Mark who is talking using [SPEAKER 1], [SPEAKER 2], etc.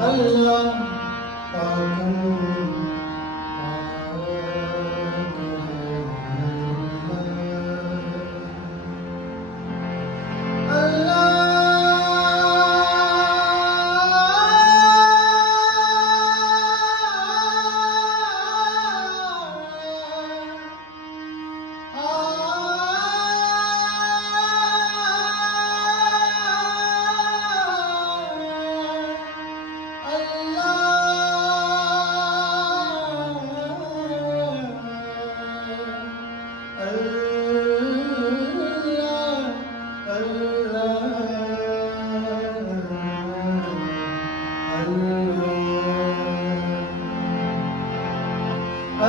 [SPEAKER 1] আল্লাহ